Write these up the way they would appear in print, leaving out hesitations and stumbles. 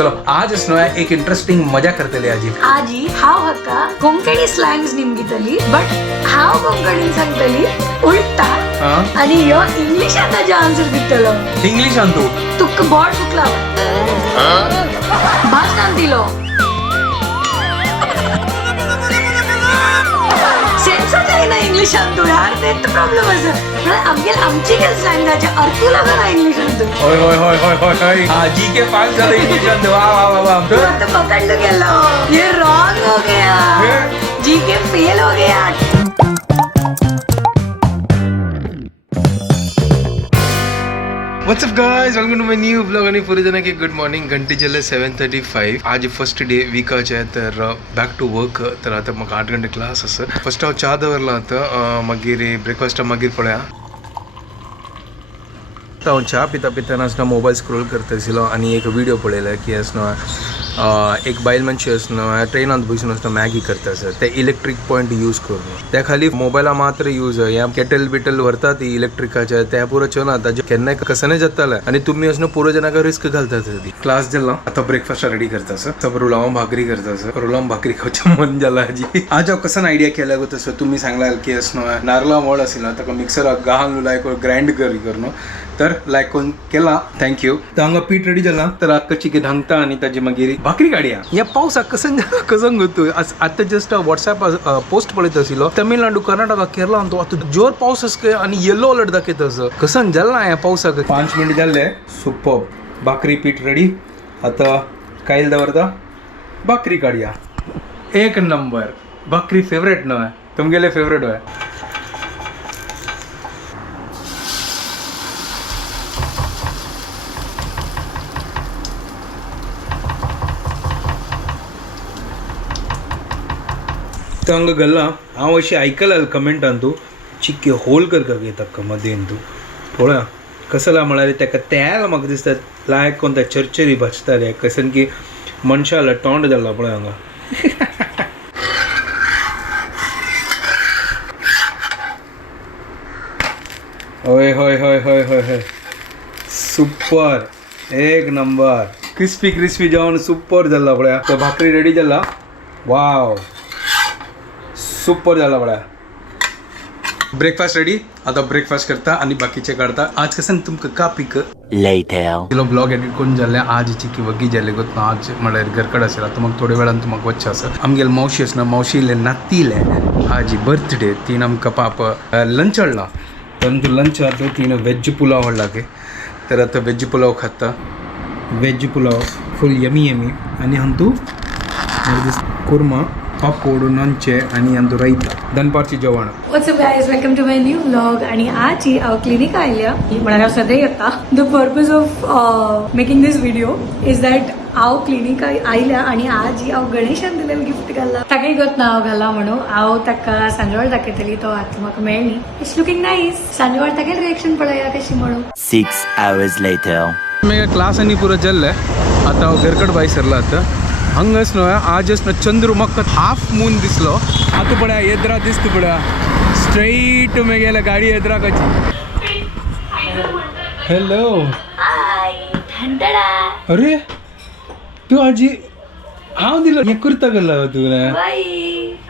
चलो आज एक इंटरेस्टिंग मजा करतली आजी. आजी हाव हक्का कोंकणी स्लँग्स निमगितली बट हाव कोंकणी सांगतली उलटा आणि यो इंग्लिशात ताजे आन्सर दितलो. इंग्लिश आणतो तुक बोर्ड चुकला भाषण दिलो सेन्सच आहे ना इंग्लिश आणतो यार तेच प्रॉब्लेम असं आमची काय स्लँग आहे अर्थ लगा ना इंग्लिश आणतो. होय होय होय होय होय होय जी के पास झालं इंग्लिश आणतो. वा वा वा वा तो पकड़लो गेलो ये रॉन्ग हो गया जी के फेल हो गया. What's up guys, welcome to my new vlog आणि पुरे जण की गुड मॉर्निंग. घंटी जल्ले 7:35. आज फर्स्ट डे विकाचे तर बॅक टू वर्क. तर आता मग 8 गंटे क्लास असं. फर्स्ट हांव चा दवरला आता मागीर ब्रेकफास्ट मागीर पळया. हांव चा पिता पिताना असना मोबाईल स्क्रोल करता आशिल्लो आणि एक व्हिडिओ पळयलो की असना एक बायल मनशी असना ट्रेनात बसून असना मॅगी करता आसा ते इलेक्ट्रीक पॉयंट यूज करून त्या खाली मोबायला मात्र यूज या केटल बिटल व्हरता ती इलेक्ट्रिकाच्या त्या पुरो चोना ताजे केन्नाय कसं नाही जाताले आणि तुम्ही असना पुरो जनाक रिस्क घालतात. क्लास जाला आता ब्रेकफास्ट रेडी करता आसा. सब रुलाम भाकरी करता आसा. रुलाम भाकरी खावचे मन जाला आजी. आज हांव कसं आयडिया केला गो तसं तुम्ही सांगला की असना नारळा मोड आशिल्लो ताका मिक्सराक घालून लायक ग्राइंड करून तर लायक कोण केला थँक्यू. तर हांगा पीठ रेडी जाला तर कशी की धांगता आणि ताजी मागीर भाकरी काडया. या पावसाक कसं गतो आता जस्ट व्हॉट्सॲप पोस्ट पळयत आशिल्लो तमिळनाडू कर्नाटका केरला तो आता जोर पावस आसा आणि येलो अलर्ट दाखयता असं कसं जाला या पावसाक. 5 मिनिट जाल्ले सुपर भाकरी पीठ रेडी. आता कायल दवरता भाकरी काडया. एक नंबर भाकरी फेवरेट न्हय तुमगेले फेवरेट हय. हांगा गल्ला हांव अशें आयकलां कमेंटान तूं चिक्के होल करता घेता मदेन तूं पळया कसला म्हळ्यार ताका तेल म्हाका दिसता लायक कोण त्या चरचरी भाजताले कसन की मनशाला तोंड जाला पळय हांगा. होय होय होय होय होय होय सुपर एक नंबर क्रिस्पी क्रिस्पी जावन सुपर जाला पळया. तो भाकरी रेडी जाला. वाव सुपर झाला बडा. Breakfast ready. आता ब्रेकफास्ट करता आणि बाकीचे काढता. आज कसं तुमका का पिक लेटर ब्लॉग एडिट करून जाल्ले आजची की वगी जाले गो आज म्हळ्यार घरकड आसला तर मग थोड्या वेळान तुमक वच्चे आसा. आमगेल मावशी आसना मावशीले नातीले आजी बर्थडे तीन आमकां पाप लंच हाडला. परंतु लंच आता तीन वेज पुलाव हाडला के तर आता वेज पुलाव खाता. Veg pulao full yummy yummy आणि हंतू कुर्मा पापड नंचे आणि अंदू रायता दनपारची जेवण. What's up guys, welcome to my new vlog. आणि आज हांव क्लिनिक आयल्या म्हळ्यार हांव सदां येता. The purpose of making this video is that हांव क्लिनिक आयल्या आणि आज हांव गणेशान दिलेलो गिफ्ट घाला ताका गत नांव घाला म्हणून हांव ताका सांजवाळ दाखयतली. तो आतां म्हाका मेळ्ळी. It's looking nice. सांजवाळ तागे रिएक्शन पळया कशी म्हणून. 6 hours later. मेगा क्लास आनी पुरो जाल्ले. आता हांव घरकड भायर सरला. आता हंगस न्हय आज न्हय चंद्र म्हाका हाफ मून दिसलो. आतां पळया येद्रा दिसता पळया स्ट्रेट मेगेल्या गाडी येद्रा कशी. हॅलो हाय ठंडडा. अरे तू आजी हांव दिलो हे कुर्ता गेला तू रे बाई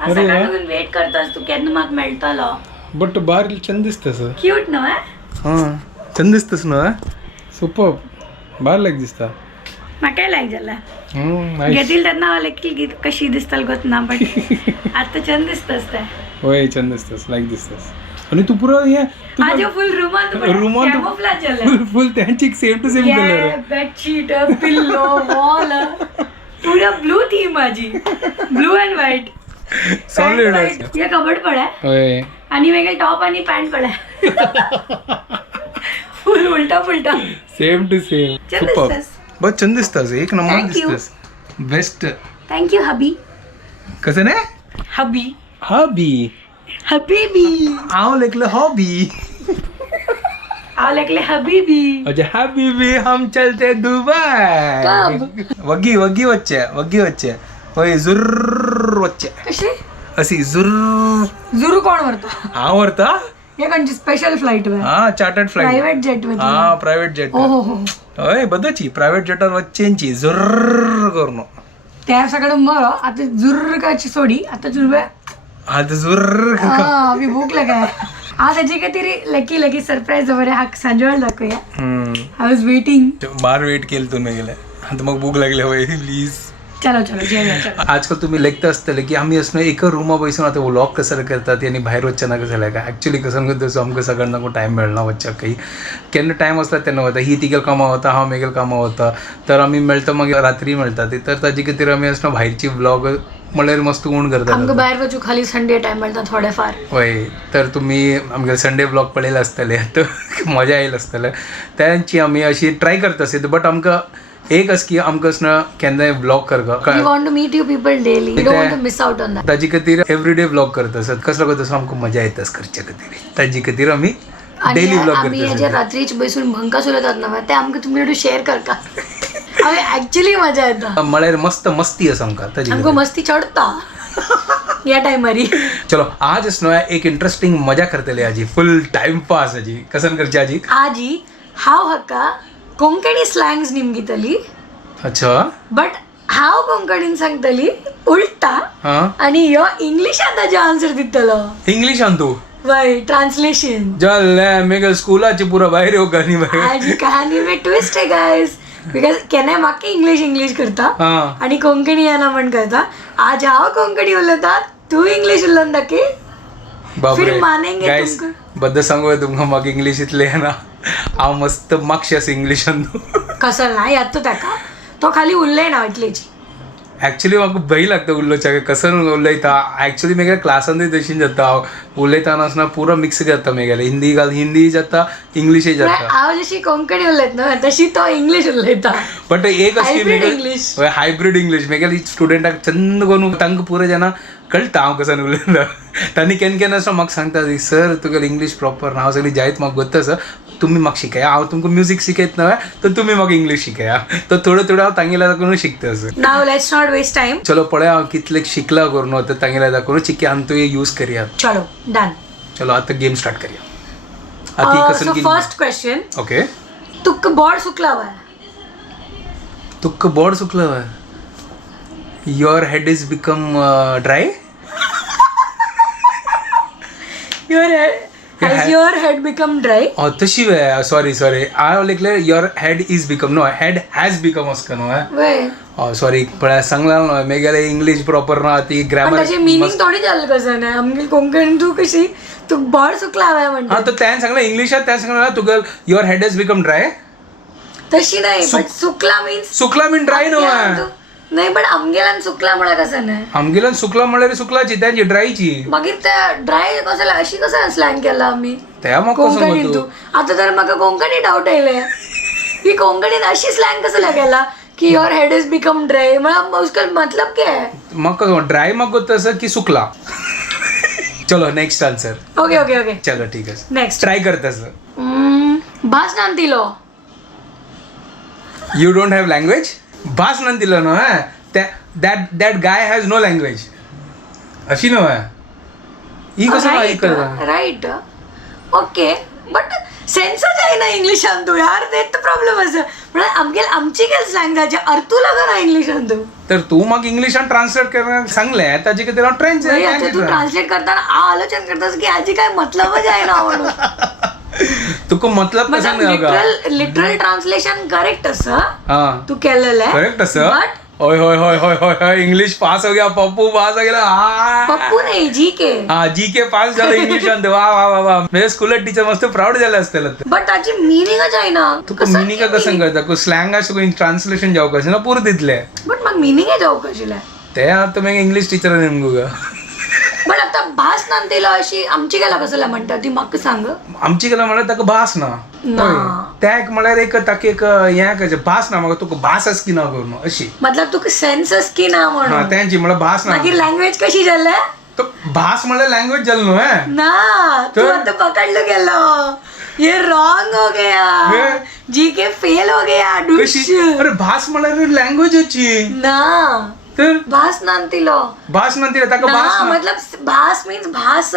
असं काढून वेट करतास तू केन्ना म्हाका मेळटलो. बट बार छंद दिसतास. क्यूट न्हय. हां छंद दिसतास न्हय. सुपर बार लायक दिसता. म्हाकाय लायक जाला. घेतील तेन्ना हांव लेखी कशी दिसताल गोत ना बट आतां छंद दिसतास ते. होय छंद दिसतास लायक दिसतास. आणि तू पुरो हे आज फुल रूमान फुल त्यांची same to same colour bedsheet pillow wall पूरा ब्लू थीम माझी ब्लू अँड व्हाईट सॉलिड. ये कबड पडा होय आणि वेगळे टॉप आणि पॅन्ट पडा फुल उलटा फुलटा सेम टू सेम. सुपर बस छंद दिसतास. एक नंबर दिसतास. बेस्ट. थँक्यू हबी. कसं ने हबी हबी हबीबी आओ लेकले हॉबी आओ लेकले हबीबी. अच्छा हबीबी हम चलते दुबई. वगी वगी वच्चे होय जुर्र वच्चे कशी अशी जुर्र जुरू कोण वरतो हांव व्हरता. हे खंयची स्पेशल फ्लाइट वे हा चार्टर्ड फ्लाइट प्राइवेट जेट वे हा प्राइवेट जेट ओ हो हो हय बदची प्राइवेट जेटर वच्चेंची जुर्र करून त्या सगळं मरो आता जुर्र काची सोडी आता जुर्र आता जुर्र मी भूक लगाय आज त्याची काहीतरी लकी लकी सरप्राईज वगैरे हा सांजवेळ दाखवूया आय वॉज वेटिंग बार वेट केलं तुम्ही गेले आता मग भूक लागली हवय प्लीज चलो चलो जेवूया चलो आजकाल तुम्ही लेखता असतले की आम्ही असणं एका रूमा बसून आता व्लॉग कसं करतात आणि बाहेर वच्चा ना कसं का ॲक्च्युली कसं करतो आमकां सगळ्यांना टाईम मेळना वच्चा काही केन्ना टाईम असला तेन्ना वता ही तिगेल कामा वता हांव मेगेल कामा वता तर आम्ही मेळटा मागीर रात्री मेळटा तर ताजे खातीर आमी असणं भायरची व्लॉग म्हळ्यार मस्त उण आमकां करतात भायर वचूं खाली संडे टाइम मेळटा थोडेफार होय तर तुम्ही आमगे संडे व्लॉग पळयले आसतले तर मजा येयल आसतले त्यांची आमी अशी ट्राय करता आसत बट आमकां एक अस की आमकां असणं केन्नाय व्लॉग करता we want to meet you people daily we don't want to miss out on that ताजे खातीर एवरीडे व्लॉग करता आसत कसलो करता असो आमकां मजा येता करचे खातीर ताजे खातीर आमी डेली व्लॉग आम्ही करता जे रात्रीच बसून भंका उलयतात ना ते आमकां तुमचे शेअर करता आम्ही ऍक्च्युली मजा येता म्हळ्यार मस्त मस्ती आसा आमकां ताजे आमकां मस्ती चढता या टायमारी चलो आज असणं एक इंटरेस्टिंग मजा करतले आजी फुल टाइम पास आजी कसन करची आजी आजी हांव हाका कोंकणी स्लँग्स निमगितली अच्छा बट हांव कोंकणीन सांगतली उलटा हा आणि ह्यो इंग्लिशान ताजे आन्सर दितलो इंग्लिशान तू वय ट्रान्सलेशन जाल्ले मेगेल स्कुलाची पुरो भायर येवं गाणी भायर आजी कहानी में ट्विस्ट है गाइस बिकॉज केन्नाय म्हाका इंग्लिश करता हा आणि कोंकणी येना म्हण करता आज हांव कोंकणी उलयता तू इंग्लिश उलोवन दाखय बापरे फिर मानेंगे गाइस तुमको बद्द सांगू तुमकां म्हाका इंग्लीश इतलें येना हांव मस्त मागशें आसा इंग्लिशान कसं ना याद तो ताका तो खाली उरले ना इतलेची ॲक्च्युली म्हाका भंय लागता उलोवच्या कसं उलयता ॲक्च्युली मेगेल्या क्लासानूय तशी जाता हांव उलयतना आसतना पुरो मिक्स करता मेगेले हिंदी जाता इंग्लिशूय जाता हांव जशी कोंकणी उलयत न्हू तशी तो इंग्लिश उलयता बट एक Hybrid English. हायब्रीड इंग्लीश मेगेली स्टुडंटाक चंद करून तांकां पुरो जाणा कळटा हांव कसं उलयता तांणी केन्ना केन्ना असो म्हाका सांगता सर तुगेलें इंग्लीश प्रॉपर ना हांव सगळी जायत म्हाका गोत्ता सर तुम्ही म्हाका शिकया हांव तुमकां म्युजीक शिकयत न्हय तर तुमी म्हाका इंग्लीश शिकया तर थोडं थोडं हांव तांगेल्या दाखोवन शिकता सर नाव लेट्स नॉट वेस्ट टाइम चलो पळय हांव कितले शिकला करून तर तांगेल्या दाखोवन चिकी आनी तुवें यूज करया चलो डन चलो आता गेम स्टार्ट करया आती सो कसन फर्स्ट क्वेश्चन ओके तुक बोर्ड सुकला वय तुक्क बोर्ड सुकला your head is become dry your head become dry तशी वे सॉरी हांव लिखले your head is become no head has become असं न्हय वय सॉरी पळय सांगला न्हय मेगेले इंग्लीश प्रॉपर ना ती पण ग्रामर त्याची मिनिंग थोडी जाल कसं नाही आमगे कोंकणी तू कशी तू बोर्ड सुकला वय म्हणटा हा तर त्यान सांगलं इंग्लिशात त्यान सांगलं तुगेल your head is become dry तशी नाही पण सुकला मीन्स सुकला मीन ड्राय न्हय नाही पण आमगेल्यान सुकला म्हणा कसं नाही आमगेल्यान सुकला म्हळ्यार सुकलाची त्यांची ड्रायची मागीर त्या ड्राय कसं अशी कसं स्लँग केला आम्ही त्या म्हाका कोंकणीन सांगू तू आता तर म्हाका कोंकणी डाऊट येयले ही कोंकणीन अशी स्लँग कसं केला की your head is become dry म्हणा उसका मतलब क्या है म्हाका ड्राय म्हाका तसं की सुकला चलो next answer okay okay okay चलो ठीक आहे नेक्स्ट ट्राय करता सर भास नांतिलो यू डोंट हॅव लँग्वेज भास नांतिलो न्हय that guy has no language अशी न्हय ही कसं काय करता राईट ओके बट सेन्सच आहे ना इंग्लिशान तू यार तेच प्रॉब्लेम असं म्हणजे आमगे आमची काय स्लँग जायचे अर्थ लगा ना इंग्लिशान तू तर तू म्हाका इंग्लिशान ट्रान्सलेट करपाक सांगलें ताजे खातीर हांव आता तू ट्रान्सलेट करताना आलोचन करतास की आजी काय मतलबच आहे ना म्हणून तुका मतलब कसं नाही लिटरल ट्रान्सलेशन करेक्ट असं हा तू केलेलं आहे करेक्ट असं बट होय होय होय होय होय होय इंग्लिश पास हो गया पप्पू पास हो गेला पप्पू नाही जी के हा जी के पास झालं इंग्लिशान वा वा वा वा म्हणजे स्कूलात टीचर मस्त प्राऊड झाले असतील बट ताची मिनिंगच आहे ना तुका मिनिंग कसं करता स्लँग असं ट्रान्सलेशन जावं कसं ना पुरो तितले बट मग मिनिंग जाऊ कशी ते आता मग इंग्लिश टीचर नेमकू ग पण आता भास नांतेला अशी आमची गेला कसला म्हणटा ती म्हाका सांग आमची गेला म्हळ्यार ताका भास ना त्या एक म्हळ्यार एक ताका एक हें कशें भास ना म्हाका तुका भास आस की ना करून अशी मतलब तुका सेन्सस की ना म्हणून हा त्यांची म्हळ्यार भास ना मागीर लँग्वेज कशी जाले तो भास म्हळ्यार लँग्वेज जाल न्हू हे ना तू आता पकडलो गेलो ये रॉंग हो गया जी के फेल हो गया कशी अरे भास म्हळ्यार लँग्वेजची ना तर भास नांतिलो भास नंतर ताका भास ना ना मतलब भास मीन्स भास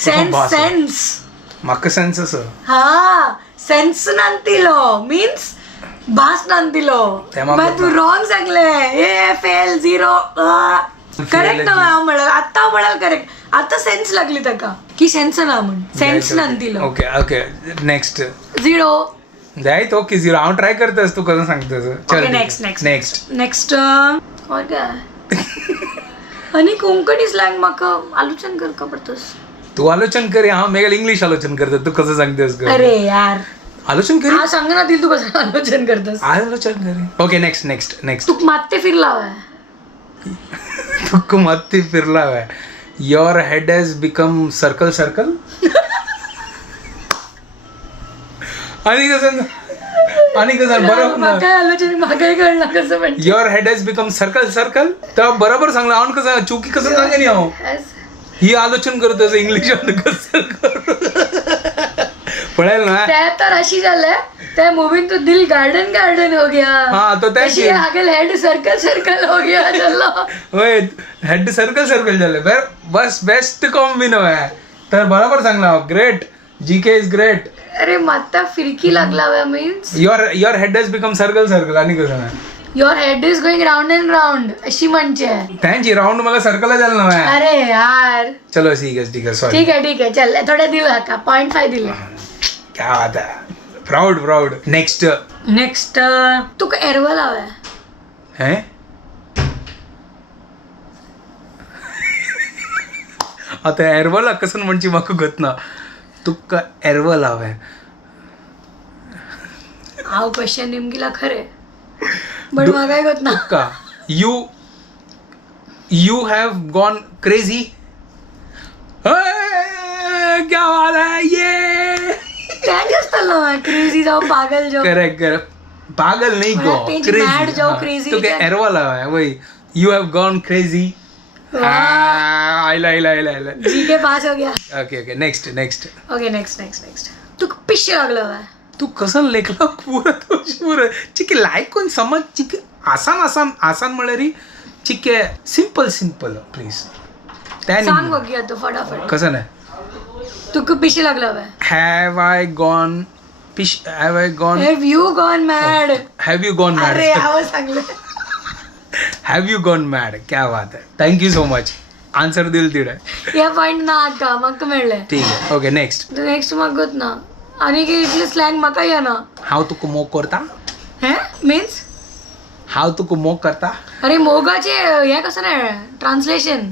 सेन्स सेन्स म्हाका सेन्स आसा हा सेन्स नांतिलो मीन्स भास नांतिलो तेमा मागीर तू रॉंग सांगले ए फेल 0 करेक्ट ना हांव म्हणाल आतां हांव म्हणाल करेक्ट आतां सेन्स लागली ताका की सेन्स ना म्हण सेन्स नांतिलो ओके ओके नेक्स्ट 0 जायत ओके 0 हांव ट्राय करतास तू कसं सांगतास ओके नेक्स्ट नेक्स्ट नेक्स्ट आणि कोंकणी स्लँग म्हाका आलोचन करका पडतस तू आलोचन करी हांव मेगल इंग्लिश आलोचन करता तू कसं सांगतास अरे यार आलोचन करी हा सांग ना दिल तू कसं आलोचन करतस आलोचन करी ओके नेक्स्ट तू माते फिरला हवा तुका मत्ती फिरला your head has become circle आणि कसं बरोबर म्हाका आलोचन म्हाकाय कळना कसं म्हणते your head has become circle तर बरोबर सांगला हांव कसं चुकी कसं सांगे न्ही हांव ही आलोचन करत इंग्लिशान कसं पळेल ना त्या तर अशी झालंय त्या मूवीन तो दिल गार्डन हो गया हाँ, तो त्या अशी आगल हेड सर्कल हो गया चलो होय हेड सर्कल झाले बस बेस्ट कॉम्बिनो आहे तर बरोबर सांगला हांव ग्रेट जीके इज ग्रेट अरे माता फिरकी लागला means your head has become circle आणि कसं ना your head is going round and round अशी म्हणचे त्यांची राऊंड मला सर्कल झालं ना अरे यार चलो ठीक आहे सॉरी ठीक आहे चल थोडे दिल का 0.5 दिले क्या बात आहे प्राऊड नेक्स्ट तुका एरवल हवंय हे आता एरवला कसं म्हणजे म्हाका गत ना तुका एरवल हांवें हांव क्वेश्चन नेमकीला खरे बट म्हाकाय गत ना तुका यू हॅव गॉन क्रेझी क्या बात है ये काय असतं क्रेझी जाऊ पागल जाऊ करेक्ट पागल नहीं को mad जाओ, crazy तो क्या क्या? एरवाला है वही यू हैव गॉन क्रेजी आइला जी के पास हो गया ओके नेक्स्ट ओके नेक्स्ट तू पिश लागलं हवंय तू कसं लेखला पुरं चिके लायक कोण समज चिके आसान म्हळ्यार चिके सिंपल प्लीज सांग बघूया तू फटाफट कसं नाही तुका पिश लागलं हवंय have I gone Have you gone mad? Have you gone mad अरे आवाज सांगलं हैव यू गॉन मॅड क्या बात है thank you so much answer दिल तिडे या पॉइंट ना का म्हाका मेळ्ळें ठीक आहे ओके नेक्स्ट म्हाका ना आणि की इतले स्लँग म्हाका येना हांव तुका मोग करता हे मीन्स हांव तुका मोग करता अरे मोगाचे हे कसं नाही ट्रान्सलेशन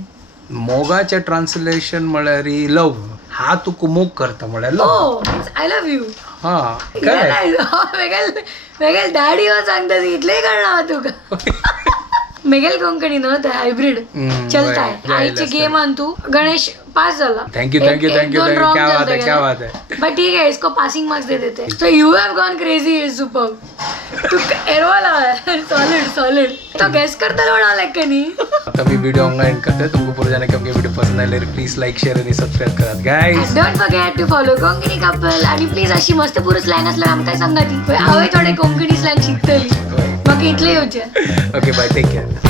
मोगाचें ट्रान्सलेशन म्हळ्यार लव हा तुका मोग करता म्हळ्यार लव हो आय लव्ह यू हा करेक्ट वेगळे डॅडी हो सांगता इतले कळना तुका मेगेल कोंकणी न्हू ते हायब्रिड चलताय आईचे गेम आन तू गणेश पास झाला थँक्यू क्या बात है बट ठीक है इसको पासिंग मार्क्स दे देते so you have gone crazy is super तू एरवाला सॉलिड तो गेस करता म्हणाले का नी आता मी वीडियो ऑनलाइन करते तुमको पूरा जाने के वीडियो पसंद आले प्लीज लाइक शेअर आणि सबस्क्राइब करा guys don't forget to follow Konkani couple आणि प्लीज अशी मस्त पुरं स्लँग असल्यार आमकां सांगा ती हांवें थोडे कोंकणी स्लँग शिकतली म्हाका इतले येवचे ओके बाय टेक केअर